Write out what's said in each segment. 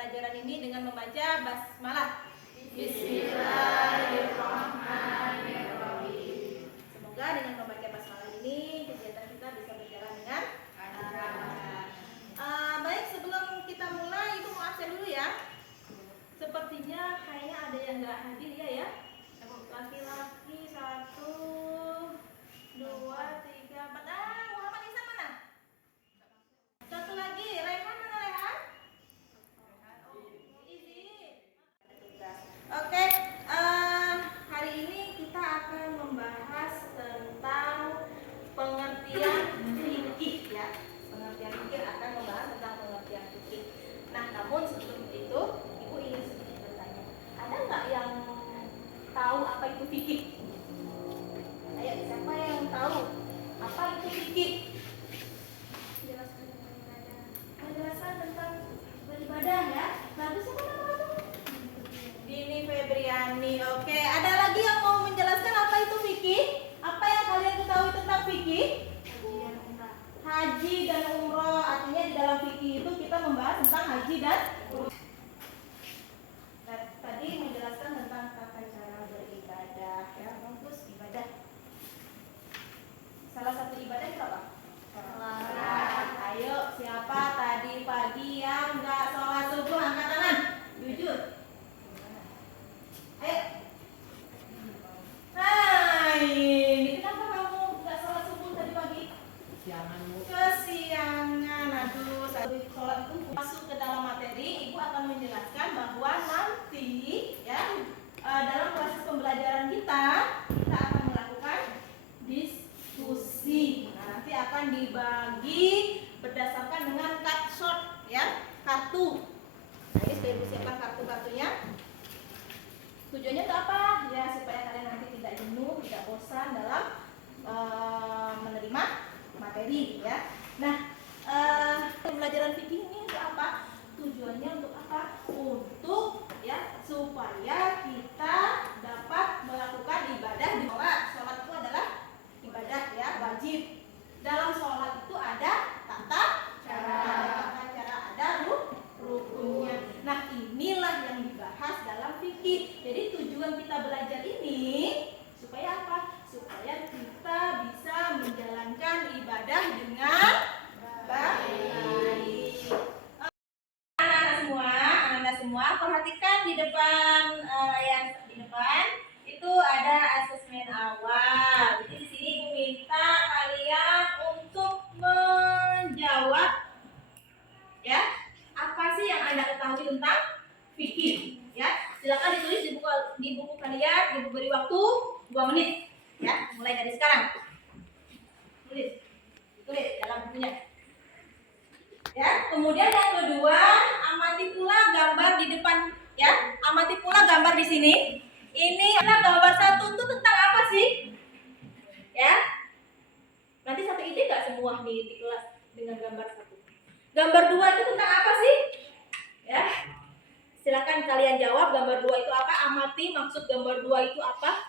pembelajaran ini dengan membaca basmalah. Bismillahirrahmanirrahim. Semoga dengan membaca basmalah ini kegiatan kita bisa berjalan dengan lancar. Baik, sebelum kita mulai Ibu mau absen dulu ya. Sepertinya kayaknya ada yang nggak hadir ya. Laki-laki 1, 2, 3, 4. Muhammad Ihsan mana? Satu lagi, Rehan mana Rehan? Izin. Oke, hari ini kita akan membahas tentang pengertian fikih ya. Pengertian fikih akan membahas tentang pengertian fikih. Nah, namun sebelum itu, Ibu ingin sedikit bertanya. Ada nggak yang tahu apa itu fikih? Ayo, siapa yang tahu apa itu fikih? Penjelasan tentang beribadah ya. Bagus, siapa nama? Dini Febriani. Oke, ada lagi yang mau menjelaskan apa itu fikih? Apa yang kalian ketahui tentang fikih? Haji dan umroh. Artinya di dalam fikih itu kita membahas tentang haji dan umroh. Nah, tadi menjelaskan tentang tata cara beribadah ya. Bagus, ibadah. Salah satu ibadah itu apa? Sholat. Ayo, siapa tadi pagi yang nggak sholat subuh angkat tangan? Jujur. Ayo. Hai, kenapa kamu nggak sholat subuh tadi pagi? Kesiangan. Aduh, sholat itu masuk ke dalam materi. Ibu akan menjelaskan bahwa nanti ya dalam proses pembelajaran kita akan melakukan diskusi. Nah, nanti akan dibagi berdasarkan dengan card short ya, kartu. Nah, ini sudah Ibu siapkan kartu-kartunya. Tujuannya untuk apa? Ya supaya kalian nanti tidak jenuh, tidak bosan dalam menerima materi ya. Nah, pembelajaran fikih ini untuk apa? Tujuannya untuk apa? Untuk ya supaya kita dapat melakukan ibadah di sholat. Sholat itu adalah ibadah ya, wajib. Dalam sholat itu ada tata cara, ada rukunnya. Nah, inilah yang dibahas dalam fikih. Jadi tujuan kita belajar ini supaya apa? Supaya kita bisa menjalankan ibadah dengan baik. Anak-anak semua, perhatikan di depan yang di depan itu ada asesmen awal. Jadi di sini Ibu minta kalian untuk menjawab ya, apa sih yang Anda ketahui tentang fikih? Ya, silakan ditulis di buku kalian. Ibu beri waktu 2 menit. Ya, mulai dari sekarang. Tulis dalam bukunya. Ya, kemudian yang kedua, amati pula gambar di depan. Ya, amati pula gambar di sini. Ini adalah gambar 1 itu tentang apa sih? Ya, nanti satu ide nggak semua di kelas dengan gambar 1. Gambar 2 itu tentang apa sih? Ya, silakan kalian jawab gambar 2 itu apa? Amati maksud gambar 2 itu apa?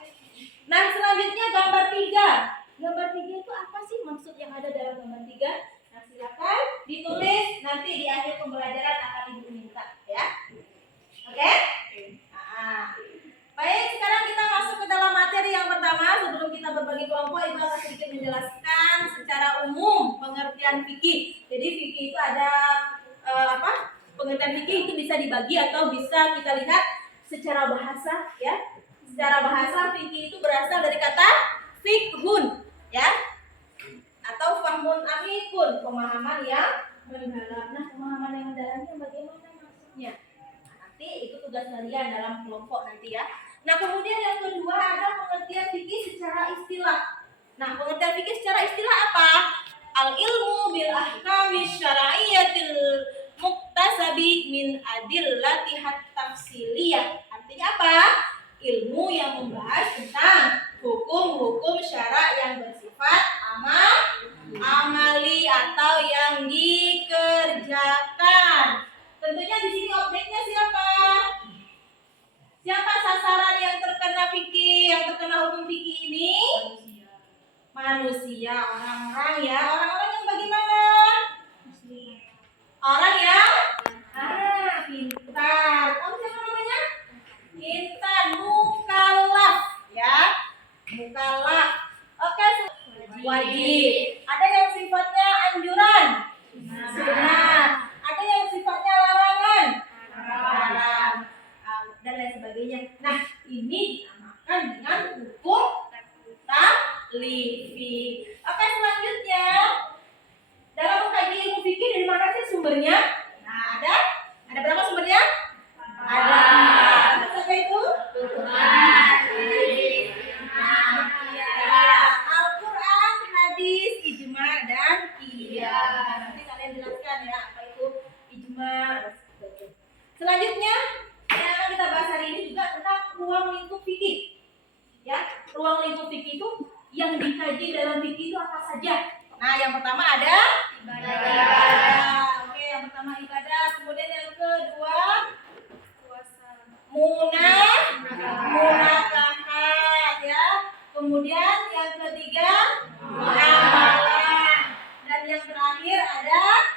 Nah, selanjutnya gambar 3. Gambar 3 itu apa sih maksud yang ada dalam gambar 3? Nah, silakan ditulis, nanti di akhir pembelajaran akan Ibu minta ya. Oke? Nah, baik, sekarang kita masuk ke dalam materi yang pertama. Sebelum kita berbagi kelompok, Ibu akan sedikit menjelaskan secara umum pengertian fikih. Jadi fikih itu ada pengertian fikih itu bisa dibagi atau bisa kita lihat secara bahasa ya. Secara bahasa fikih itu berasal dari kata fikhun ya, atau fahmun amikun, pemahaman yang mendalam. Nah, pemahaman yang mendalam itu bagaimana maksudnya? Nah, nanti itu tugas kalian dalam kelompok nanti ya. Nah, kemudian yang kedua ada pengertian fikih secara istilah. Nah, pengertian fikih secara istilah apa? Al ilmu bil ahkami syar'iyyatil muktasabi min adillatihat tafsiliyah. Artinya apa? Ilmu yang membahas tentang hukum-hukum syara yang bersifat amali atau yang dikerjakan. Tentunya di sini objeknya siapa? Siapa sasaran yang terkena fikih, yang terkena hukum fikih ini? Manusia, orang-orang ya. Orang-orang yang bagaimana? Orang yang pintar. lain. Nah, ini dinamakan dengan hukum taklifi. Oke, selanjutnya dalam mengkaji ilmu fikih dari mana sih sumbernya? Nah, ada berapa sumbernya? Ada. Siapa itu? Al-Quran, hadis, ijma, dan qiyas. Nanti kalian jelaskan ya apa itu ijma. Selanjutnya yang akan kita bahas hari ini juga tentang ruang lingkup fikih. Ya, ruang lingkup fikih itu yang dikaji dalam fikih itu apa saja? Nah, yang pertama ada ibadah. Oke, yang pertama ibadah. Kemudian yang kedua munakahat ya. Kemudian yang ketiga muamalah. Dan yang terakhir ada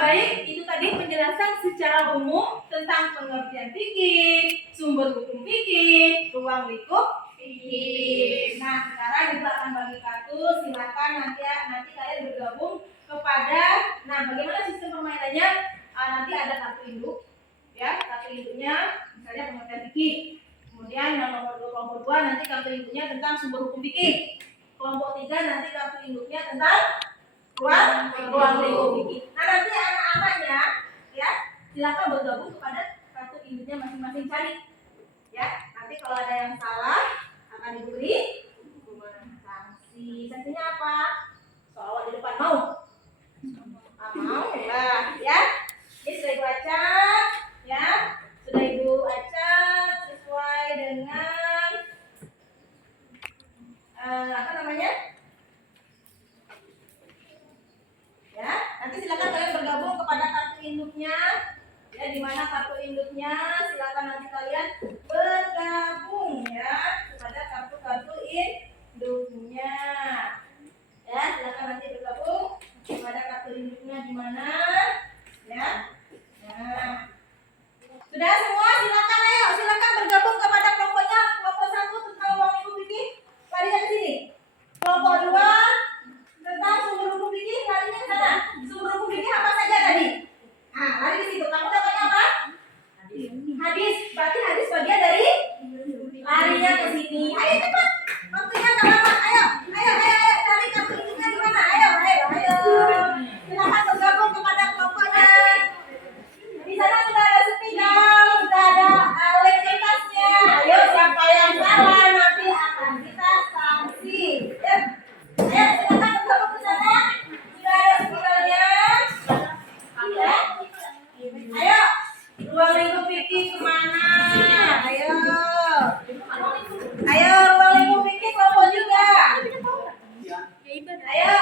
baik, itu tadi penjelasan secara umum tentang pengertian fikih, sumber hukum fikih, ruang lingkup fikih. Nah, sekarang juga akan bagi kartu, silakan nanti kalian bergabung kepada. Nah, bagaimana sistem permainannya? Nanti ada kartu induk, ya, kartu induknya misalnya pengertian fikih. Kemudian yang kelompok 2 nanti kartu induknya tentang sumber hukum fikih. Kelompok 3 nanti kartu induknya tentang ruang lingkup fikih. Nah, nanti anak-anaknya ya silakan bergabung kepada kartu induknya masing-masing cari. Ya, nanti kalau ada yang salah akan diberi sanksi. Sanksinya apa? Soal di depan mau? Mau lah, ya. Ini sudah Ibu acak, ya. Sudah Ibu acak sesuai dengan apa namanya? Ya, nanti silakan kalian bergabung kepada kartu induknya. Ya, di mana kartu induknya? Silakan nanti kalian bergabung ya kepada kartu induknya. Ya, silakan nanti bergabung kepada kartu induknya di mana? Ya. Nah. Sudah semua? Silakan ayo, silakan bergabung kepada kelompoknya. Kelompok 1 tentang ruang lingkup fikih, larinya ke sini. Kelompok 2 tentang sumber hukum fikih, larinya ke sana. Sumber hukum fikih apa saja tadi? Nah, lari ke situ. Kamu dapatnya apa? Hadis. Berarti hadis bagian dari larinya ke sini. Ayo cepat. Waktunya enggak lama. Ayo. Cari kartu induknya di mana? Ayo. Silakan bergabung kepada kelompoknya. Di sana sudah ada spidol, sudah ada elektritasnya. Ayo, siapa yang salah nanti akan kita sanksi. Ya. Ayo, silakan bergabung ke sana. Sudah ada spidolnya. Ya. Ayo, ruang lingkup fikih kemana? Ayo, ruang lingkup fikih kelompok juga. Ayo,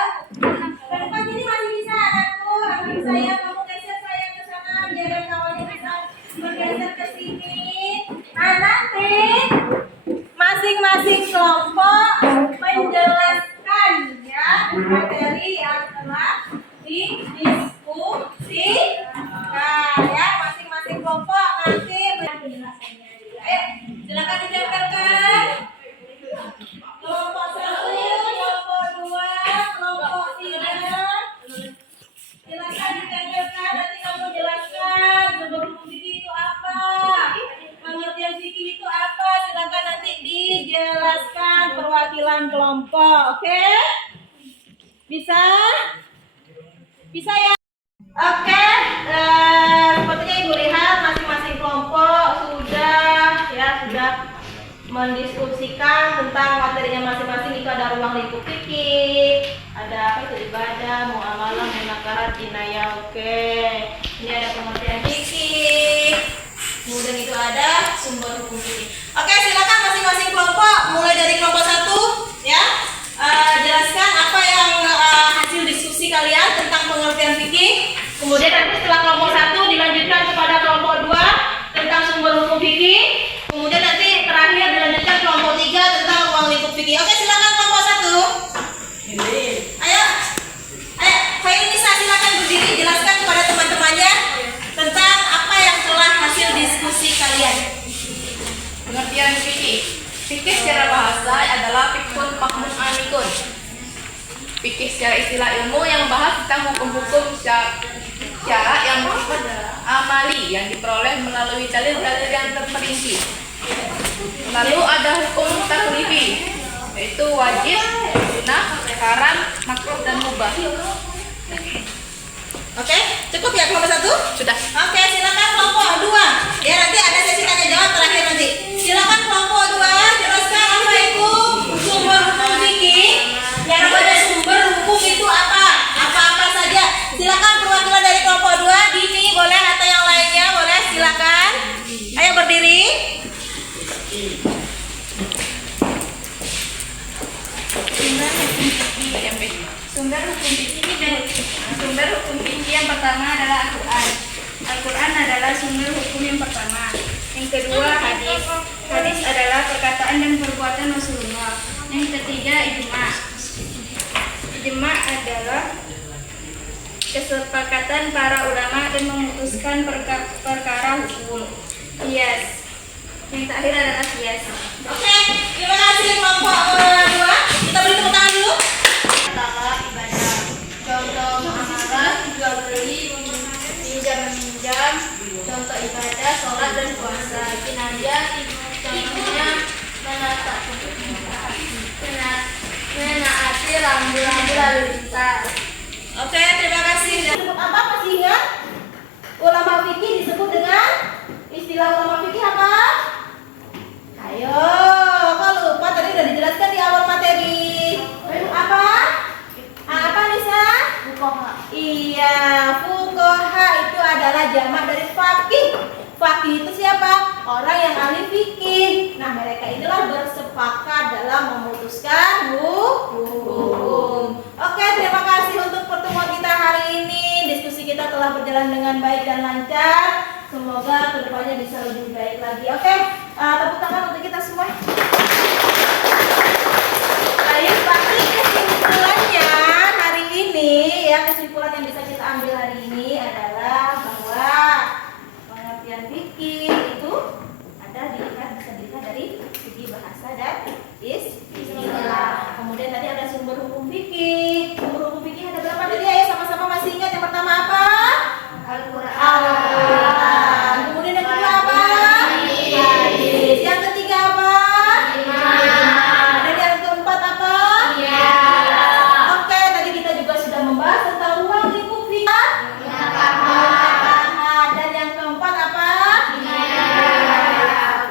tempat ini masih bisa aku ambil saya, kamu geser saya ke sana biar kawannya bisa bergeser ke sini. Nah, nanti masing-masing kelompok menjelaskan ya materi yang telah didiskusikan ya, masing-masing kelompok nanti penjelasannya. Ayo, silakan ditempelkan. Kelompok 1, kelompok 2, kelompok 3. Silakan ditempelkan, nanti kamu jelaskan sumber hukum fikih itu apa, pengertian fikih itu apa. Silakan nanti dijelaskan perwakilan kelompok. Oke? Bisa? Bisa ya? Oke, sepertinya Ibu lihat masing-masing kelompok sudah mendiskusikan tentang materinya masing-masing. Itu ada ruang lingkup fikih, ada apa itu ibadah, muamalah, munakahat, jinayah. Oke. Ini ada pengertian fikih. Kemudian itu ada sumber hukum fikih. Oke, silakan masing-masing kelompok mulai dari kelompok 1 ya. Jelaskan apa yang hasil diskusi kalian tentang pengertian fikih. Kemudian nanti setelah kelompok 1 dilanjutkan kepada kelompok 2 tentang sumber hukum fikih. Kemudian nanti terakhir dilanjutkan kelompok 3 tentang ruang lingkup fikih. Oke, silakan kelompok 1. Ayo, Fainisa silakan berdiri, jelaskan kepada teman-temannya tentang apa yang telah hasil diskusi kalian. Pengertian fikih. Fikih secara bahasa adalah fikun makmun amikun. Fikih secara istilah ilmu yang membahas tentang hukum-hukum syara yang bersifat amali yang diperoleh melalui dalil-dalil yang terperinci. Lalu ada hukum taklifi, yaitu wajib, sunnah, haram, makruh dan mubah. Oke, cukup ya kelompok 1? Sudah. Oke, silakan kelompok 2. Ya, nanti ada sesi tanya jawab terakhir nanti. Silakan kelompok 2, jelaskan apa itu sumber hukum fikih. Yang namanya sumber hukum itu apa? Apa-apa saja. Silakan perwakilan dari kelompok 2, Dini boleh atau yang lainnya boleh, silakan. Ayo berdiri. Sumber hukum fikih yang pertama adalah Al-Quran. Al-Quran adalah sumber hukum yang pertama. Yang kedua hadis. Hadis adalah perkataan dan perbuatan Rasulullah. Yang ketiga ijma. Ijma adalah kesepakatan para ulama dan memutuskan perkara hukum. Qiyas. Yang terakhir adalah qiyas. Oke, terima kasih kelompok 2. Kita beri tepuk tangan dulu. Pertama ibadah. Contoh muamalah, jual beli, pinjam meminjam. Contoh ibadah, sholat dan puasa. Kinaya, contohnya menaati rambu-rambu lalu lintas. Oke, terima kasih. Disebut apa masih ingat? Ulama fikih disebut dengan istilah ulama fikih apa? Ayo, kok lupa tadi udah dijelaskan di awal materi. Apa? Apa Nisa? Fuqaha. Iya, fuqaha itu adalah jamak dari faqih. Faqih itu siapa? Orang yang ahli fikih. Nah, mereka inilah bersepakat dalam memutuskan hukum. Oke, terima kasih untuk pertemuan kita hari ini. Diskusi kita telah berjalan dengan baik dan lancar. Semoga kedepannya bisa lebih baik lagi. Oke, tepuk tangan untuk kita semua. Baik, berarti kesimpulannya hari ini ya, kesimpulan yang bisa kita ambil hari ini adalah bahwa pengertian fikih itu ada bisa dilihat dari segi bahasa dan istilah. Kemudian tadi ada sumber hukum fikih. Sumber hukum fikih ada berapa tadi ya? Sama-sama masih ingat? Yang pertama apa? Al-Quran. Kemudian yang kedua apa? Hadis. Yang ketiga apa? Dan yang keempat apa? Oke, tadi kita juga sudah membahas tentang ruang lingkup fikih. Dan yang keempat apa?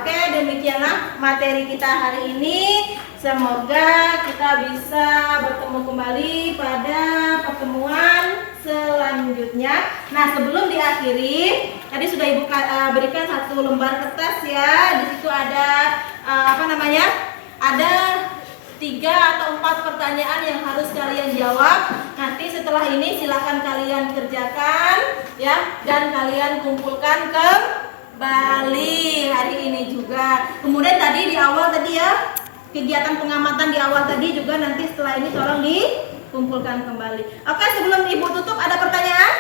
Oke, demikianlah materi kita hari ini. Semoga kita bisa bertemu kembali pada pertemuan selanjutnya. Nah, sebelum diakhiri, tadi sudah Ibu berikan satu lembar kertas ya. Di situ ada Ada 3 atau 4 pertanyaan yang harus kalian jawab. Nanti setelah ini silakan kalian kerjakan ya, dan kalian kumpulkan kembali hari ini juga. Kemudian tadi di awal tadi ya, kegiatan pengamatan di awal tadi juga nanti setelah ini tolong dikumpulkan kembali. Oke, sebelum Ibu tutup ada pertanyaan?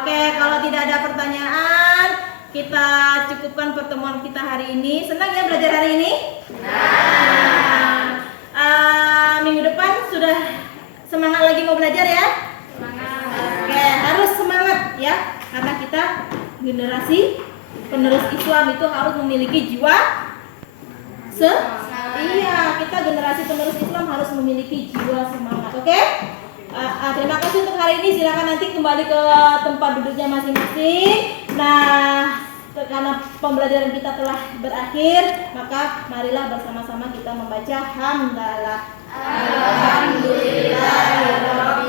Oke, kalau tidak ada pertanyaan, kita cukupkan pertemuan kita hari ini. Senang ya belajar hari ini? Minggu depan sudah semangat lagi mau belajar ya? Oke, harus semangat ya, karena kita generasi penerus Islam itu harus memiliki jiwa iya, kita generasi penerus Islam harus memiliki jiwa semangat. Oke? Terima kasih untuk hari ini. Silakan nanti kembali ke tempat duduknya masing-masing. Nah, karena pembelajaran kita telah berakhir, maka marilah bersama-sama kita membaca hamdalah. Alhamdulillah.